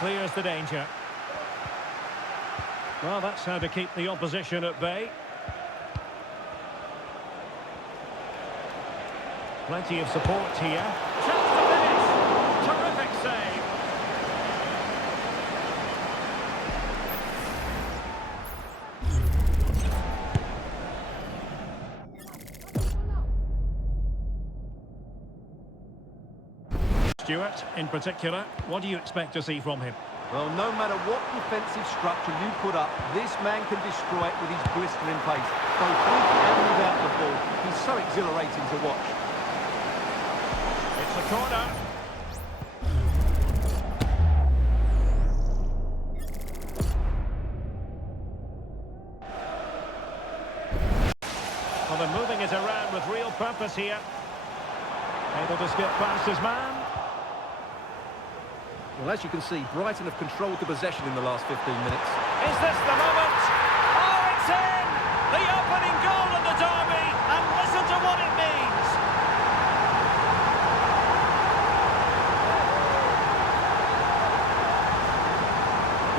clears the danger. Well, that's how to keep the opposition at bay. Plenty of support here. Chance to finish. Terrific save. Stewart, in particular, what do you expect to see from him? Well, no matter what defensive structure you put up, this man can destroy it with his blistering pace. Both with and without the ball. He's so exhilarating to watch. It's a corner. Well, they're moving it around with real purpose here. Able to skip past his man. Well, as you can see, Brighton have controlled the possession in the last 15 minutes. Is this the moment? Oh, it's in! The opening goal in the derby, and listen to what it means.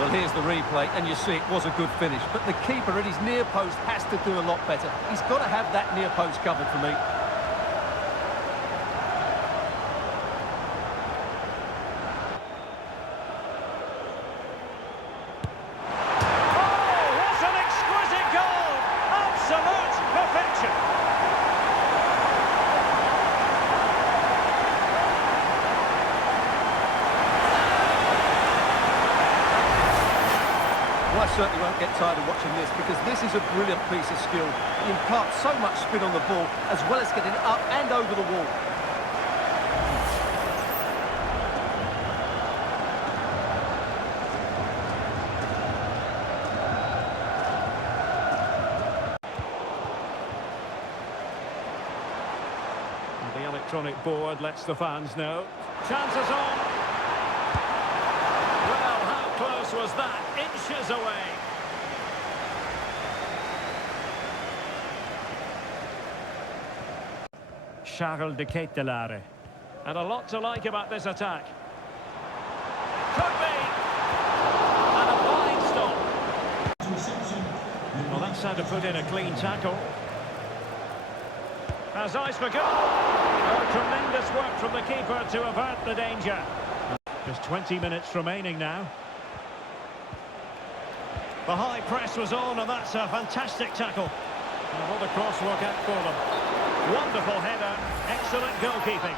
Well, here's the replay, and you see it was a good finish. But the keeper at his near post has to do a lot better. He's got to have that near post covered for me. I certainly won't get tired of watching this because this is a brilliant piece of skill. It imparts so much spin on the ball as well as getting it up and over the wall. The electronic board lets the fans know. Chances on. Well, how close was that? Inches away. Charles de Ketelaere. And a lot to like about this attack. Could be. And a fine stop. Well, that's how to put in a clean tackle. Has eyes for goal. Oh, tremendous work from the keeper to avert the danger. Just 20 minutes remaining now. The high press was on, and that's a fantastic tackle. And what a cross work out for them. Wonderful header, excellent goalkeeping.